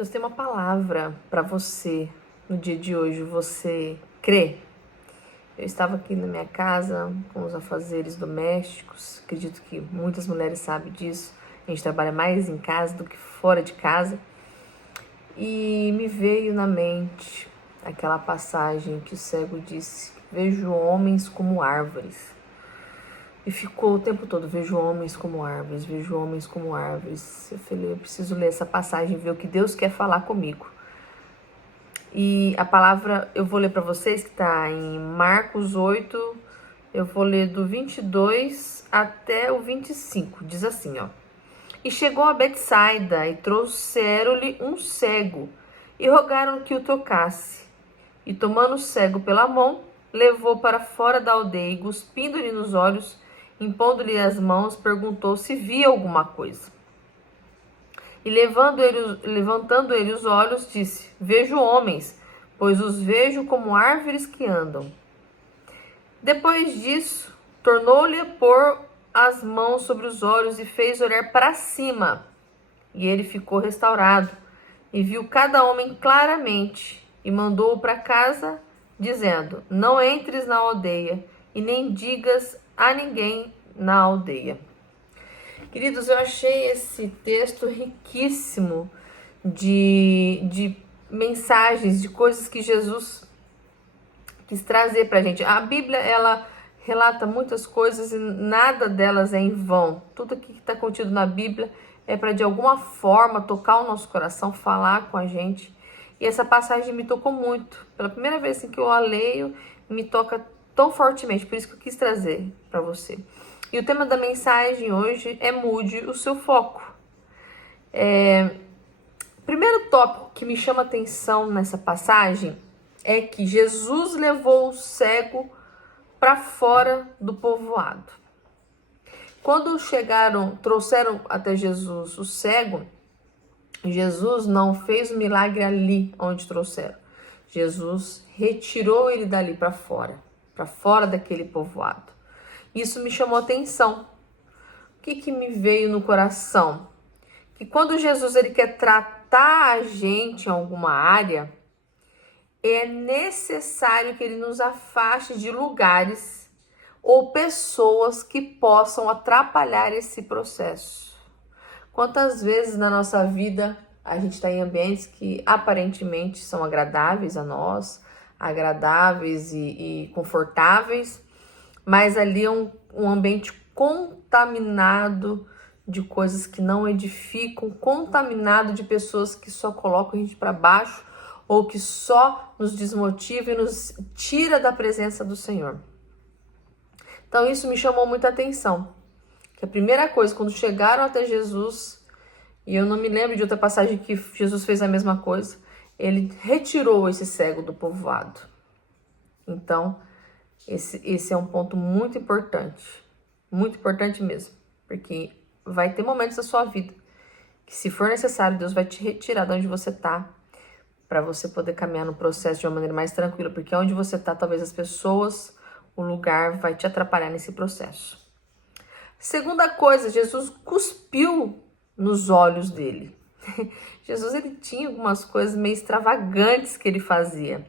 Deus tem uma palavra para você no dia de hoje. Você crê? Eu estava aqui na minha casa com os afazeres domésticos. Acredito que muitas mulheres sabem disso. A gente trabalha mais em casa do que fora de casa. E me veio na mente aquela passagem que o cego disse: vejo homens como árvores. E ficou o tempo todo: vejo homens como árvores, vejo homens como árvores. Eu falei: eu preciso ler essa passagem, ver o que Deus quer falar comigo. E a palavra eu vou ler para vocês, que está em Marcos 8, eu vou ler do 22 até o 25. Diz assim, ó: E chegou a Betsaida, e trouxeram-lhe um cego, e rogaram que o tocasse. E tomando o cego pela mão, levou para fora da aldeia, e cuspindo-lhe nos olhos, impondo-lhe as mãos, perguntou se via alguma coisa. E levantando ele os olhos, disse: Vejo homens, pois os vejo como árvores que andam. Depois disso, tornou-lhe a pôr as mãos sobre os olhos e fez olhar para cima. E ele ficou restaurado, e viu cada homem claramente, e mandou-o para casa, dizendo: Não entres na aldeia, e nem digas a ninguém na aldeia. Queridos, eu achei esse texto riquíssimo de mensagens, de coisas que Jesus quis trazer para a gente. A Bíblia, ela relata muitas coisas e nada delas é em vão. Tudo que está contido na Bíblia é para, de alguma forma, tocar o nosso coração, falar com a gente. E essa passagem me tocou muito. Pela primeira vez que eu a leio, me toca tão fortemente. Por isso que eu quis trazer para você. E o tema da mensagem hoje é: mude o seu foco. Primeiro tópico que me chama atenção nessa passagem é que Jesus levou o cego para fora do povoado. Quando trouxeram até Jesus o cego, Jesus não fez o milagre ali onde trouxeram. Jesus retirou ele dali para fora daquele povoado. Isso me chamou atenção. O que me veio no coração? Que quando Jesus ele quer tratar a gente em alguma área, é necessário que ele nos afaste de lugares ou pessoas que possam atrapalhar esse processo. Quantas vezes na nossa vida a gente está em ambientes que aparentemente são agradáveis a nós, agradáveis e confortáveis, mas ali é um ambiente contaminado de coisas que não edificam, contaminado de pessoas que só colocam a gente para baixo ou que só nos desmotiva e nos tira da presença do Senhor. Então isso me chamou muita atenção. Que a primeira coisa, quando chegaram até Jesus, e eu não me lembro de outra passagem que Jesus fez a mesma coisa, ele retirou esse cego do povoado. Então, esse é um ponto muito importante mesmo, porque vai ter momentos da sua vida que, se for necessário, Deus vai te retirar de onde você está, para você poder caminhar no processo de uma maneira mais tranquila, porque onde você está, talvez as pessoas, o lugar vai te atrapalhar nesse processo. Segunda coisa, Jesus cuspiu nos olhos dele. Jesus, ele tinha algumas coisas meio extravagantes que ele fazia.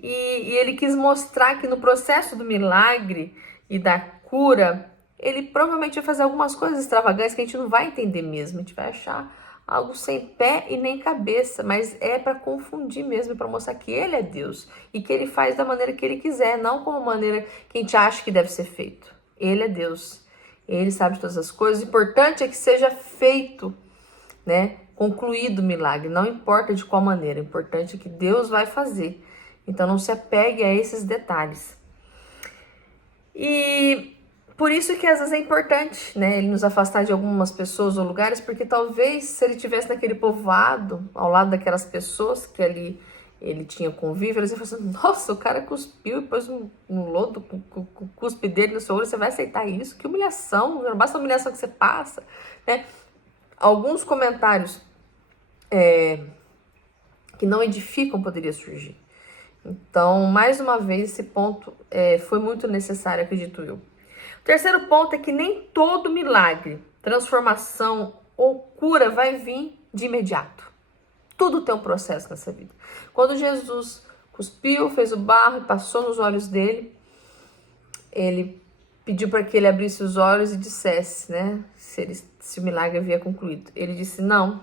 E ele quis mostrar que no processo do milagre e da cura, ele provavelmente vai fazer algumas coisas extravagantes que a gente não vai entender mesmo. A gente vai achar algo sem pé e nem cabeça, mas é para confundir mesmo, para mostrar que ele é Deus e que ele faz da maneira que ele quiser, não como a maneira que a gente acha que deve ser feito. Ele é Deus, ele sabe de todas as coisas. O importante é que seja feito, né? Concluído o milagre, não importa de qual maneira, o importante é que Deus vai fazer. Então não se apegue a esses detalhes. E por isso que às vezes é importante, né, ele nos afastar de algumas pessoas ou lugares, porque talvez se ele estivesse naquele povoado, ao lado daquelas pessoas que ali ele tinha convívio, eles iam falar assim: nossa, o cara cuspiu e pôs um lodo com o cuspe dele no seu olho, você vai aceitar isso? Que humilhação, não basta a humilhação que você passa, né? Alguns comentários que não edificam poderia surgir. Então, mais uma vez, esse ponto foi muito necessário, acredito eu. O terceiro ponto é que nem todo milagre, transformação ou cura vai vir de imediato. Tudo tem um processo nessa vida. Quando Jesus cuspiu, fez o barro e passou nos olhos dele, ele pediu para que ele abrisse os olhos e dissesse, né, se o milagre havia concluído. Ele disse, não.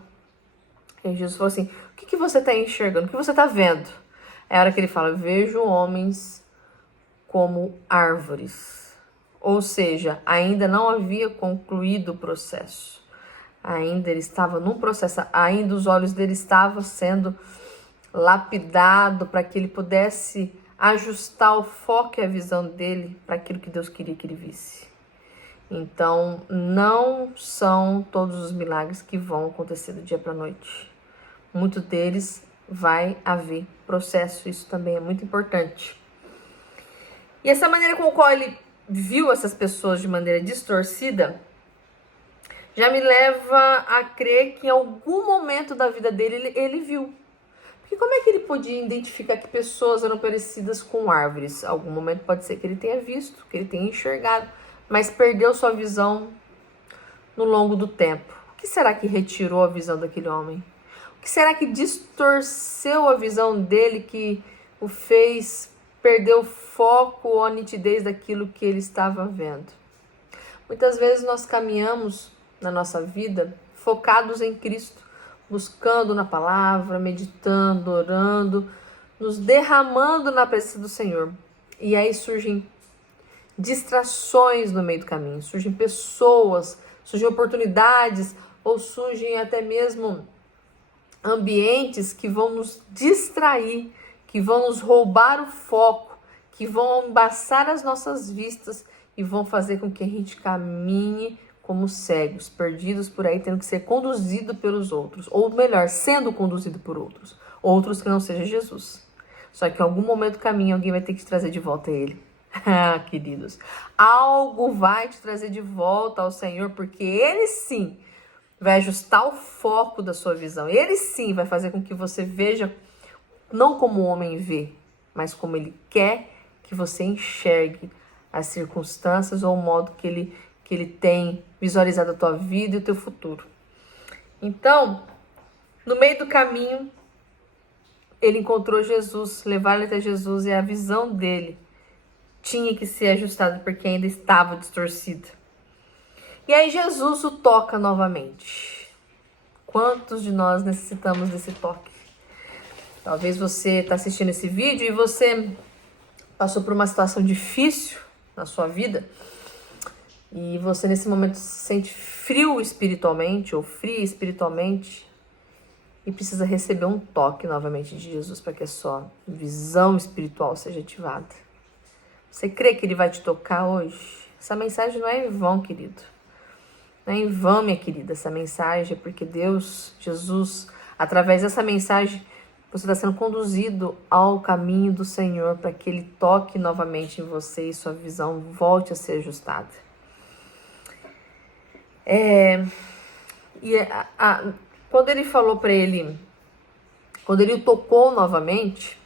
E Jesus falou assim, o que você está enxergando? O que você está vendo? É a hora que ele fala, vejo homens como árvores. Ou seja, ainda não havia concluído o processo. Ainda ele estava num processo, ainda os olhos dele estavam sendo lapidado para que ele pudesse ajustar o foco e a visão dele para aquilo que Deus queria que ele visse. Então, não são todos os milagres que vão acontecer do dia para a noite. Muitos deles vai haver processo, isso também é muito importante. E essa maneira com a qual ele viu essas pessoas de maneira distorcida já me leva a crer que em algum momento da vida dele ele viu. Porque como é que ele podia identificar que pessoas eram parecidas com árvores? Algum momento pode ser que ele tenha visto, que ele tenha enxergado, mas perdeu sua visão no longo do tempo. O que será que retirou a visão daquele homem? O que será que distorceu a visão dele, que o fez perder o foco ou a nitidez daquilo que ele estava vendo? Muitas vezes nós caminhamos na nossa vida focados em Cristo, buscando na palavra, meditando, orando, nos derramando na presença do Senhor. E aí surgem distrações no meio do caminho, surgem pessoas, surgem oportunidades, ou surgem até mesmo ambientes que vão nos distrair, que vão nos roubar o foco, que vão embaçar as nossas vistas e vão fazer com que a gente caminhe como cegos, perdidos por aí, tendo que ser conduzido pelos outros, ou melhor, sendo conduzido por outros que não seja Jesus. Só que em algum momento do caminho alguém vai ter que te trazer de volta a ele. Ah, queridos, algo vai te trazer de volta ao Senhor, porque ele sim vai ajustar o foco da sua visão. Ele sim vai fazer com que você veja não como o homem vê, mas como ele quer que você enxergue as circunstâncias ou o modo que ele tem visualizado a tua vida e o teu futuro. Então, no meio do caminho, ele encontrou Jesus, levaram ele até Jesus, e a visão dele tinha que ser ajustada porque ainda estava distorcida. E aí Jesus o toca novamente. Quantos de nós necessitamos desse toque? Talvez você está assistindo esse vídeo e você passou por uma situação difícil na sua vida e você nesse momento se sente frio espiritualmente ou fria espiritualmente e precisa receber um toque novamente de Jesus para que a sua visão espiritual seja ativada. Você crê que ele vai te tocar hoje? Essa mensagem não é em vão, querido. Não é em vão, minha querida, essa mensagem é porque Deus, Jesus, através dessa mensagem, você está sendo conduzido ao caminho do Senhor para que ele toque novamente em você e sua visão volte a ser ajustada. Quando ele falou para ele, quando ele o tocou novamente,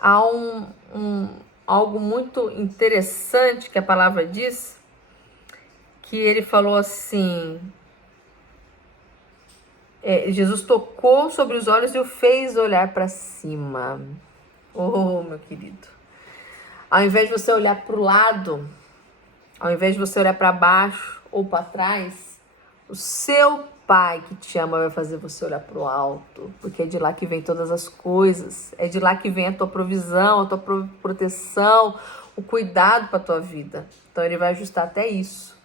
há algo muito interessante que a palavra diz, que ele falou assim, Jesus tocou sobre os olhos e o fez olhar para cima. Oh, meu querido, ao invés de você olhar para o lado, ao invés de você olhar para baixo ou para trás, o seu Pai que te ama vai fazer você olhar para o alto, porque é de lá que vem todas as coisas, é de lá que vem a tua provisão, a tua proteção, o cuidado para a tua vida. Então ele vai ajustar até isso,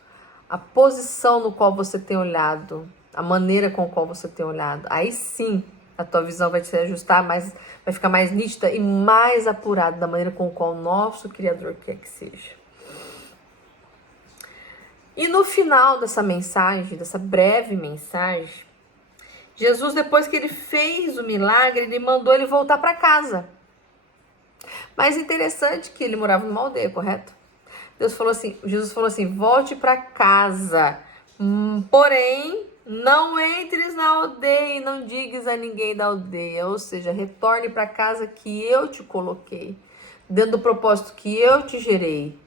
a posição no qual você tem olhado, a maneira com a qual você tem olhado. Aí sim a tua visão vai se ajustar, vai ficar mais nítida e mais apurada da maneira com a qual o nosso Criador quer que seja. E no final dessa mensagem, dessa breve mensagem, Jesus, depois que ele fez o milagre, ele mandou ele voltar para casa. Mas interessante que ele morava numa aldeia, correto? Jesus falou assim, volte para casa, porém, não entres na aldeia e não digas a ninguém da aldeia. Ou seja, retorne para casa que eu te coloquei, dentro do propósito que eu te gerei.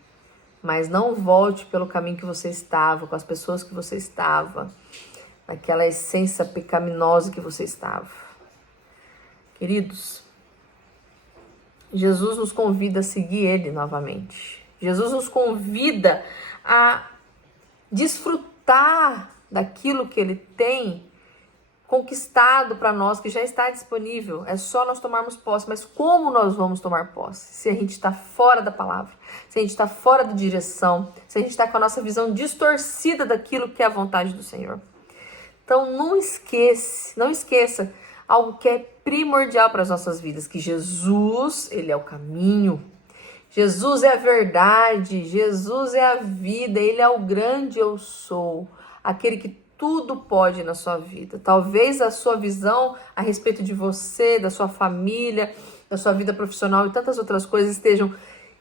Mas não volte pelo caminho que você estava, com as pessoas que você estava. naquela essência pecaminosa que você estava. Queridos, Jesus nos convida a seguir Ele novamente. Jesus nos convida a desfrutar daquilo que Ele tem conquistado para nós, que já está disponível. É só nós tomarmos posse. Mas como nós vamos tomar posse? Se a gente está fora da palavra, se a gente está fora da direção, se a gente está com a nossa visão distorcida daquilo que é a vontade do Senhor. Então não esqueça algo que é primordial para as nossas vidas, que Jesus, Ele é o caminho. Jesus é a verdade, Jesus é a vida, Ele é o grande eu sou, aquele que tudo pode na sua vida. Talvez a sua visão a respeito de você, da sua família, da sua vida profissional e tantas outras coisas estejam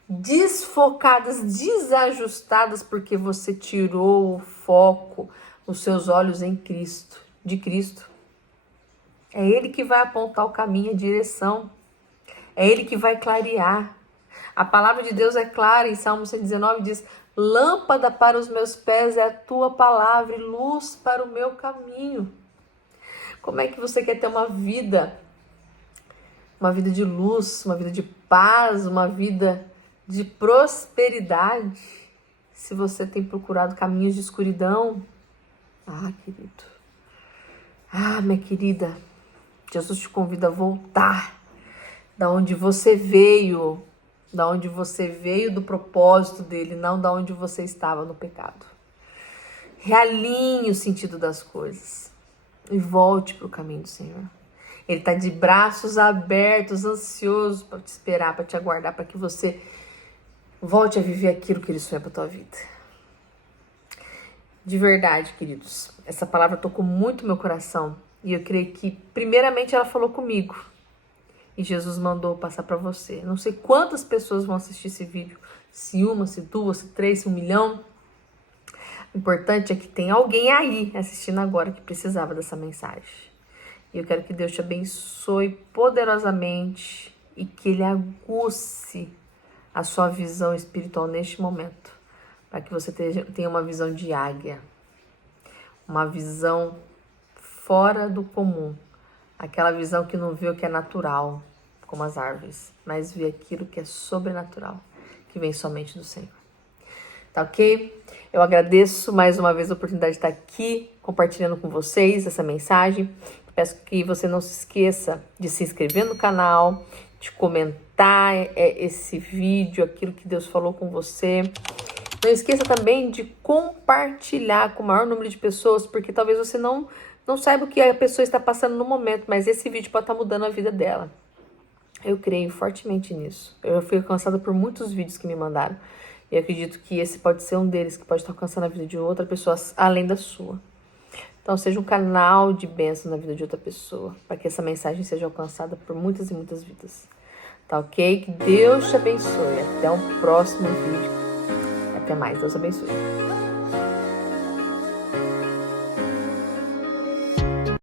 desfocadas, desajustadas, porque você tirou o foco, os seus olhos em Cristo, de Cristo. É Ele que vai apontar o caminho, a direção. É Ele que vai clarear. A palavra de Deus é clara, em Salmo 119 diz: lâmpada para os meus pés é a tua palavra e luz para o meu caminho. Como é que você quer ter uma vida de luz, uma vida de paz, uma vida de prosperidade, se você tem procurado caminhos de escuridão? Ah, querido. Ah, minha querida, Jesus te convida a voltar da onde você veio, do propósito dele, não da onde você estava no pecado. Realinhe o sentido das coisas e volte para o caminho do Senhor. Ele está de braços abertos, ansioso para te esperar, para te aguardar, para que você volte a viver aquilo que Ele sonha para a tua vida. De verdade, queridos, essa palavra tocou muito meu coração e eu creio que, primeiramente, ela falou comigo. E Jesus mandou passar para você. Não sei quantas pessoas vão assistir esse vídeo. Se uma, se duas, se três, se 1 milhão. O importante é que tem alguém aí assistindo agora que precisava dessa mensagem. E eu quero que Deus te abençoe poderosamente e que Ele aguce a sua visão espiritual neste momento. Para que você tenha uma visão de águia. Uma visão fora do comum. Aquela visão que não vê o que é natural, como as árvores, mas vê aquilo que é sobrenatural, que vem somente do Senhor. Tá ok? Eu agradeço mais uma vez a oportunidade de estar aqui compartilhando com vocês essa mensagem. Peço que você não se esqueça de se inscrever no canal, de comentar esse vídeo, aquilo que Deus falou com você. Não esqueça também de compartilhar com o maior número de pessoas, porque talvez você não saiba o que a pessoa está passando no momento, mas esse vídeo pode estar mudando a vida dela. Eu creio fortemente nisso. Eu fui alcançada por muitos vídeos que me mandaram. E eu acredito que esse pode ser um deles, que pode estar alcançando a vida de outra pessoa, além da sua. Então, seja um canal de bênção na vida de outra pessoa, para que essa mensagem seja alcançada por muitas e muitas vidas. Tá ok? Que Deus te abençoe. Até um próximo vídeo. Até mais. Deus abençoe.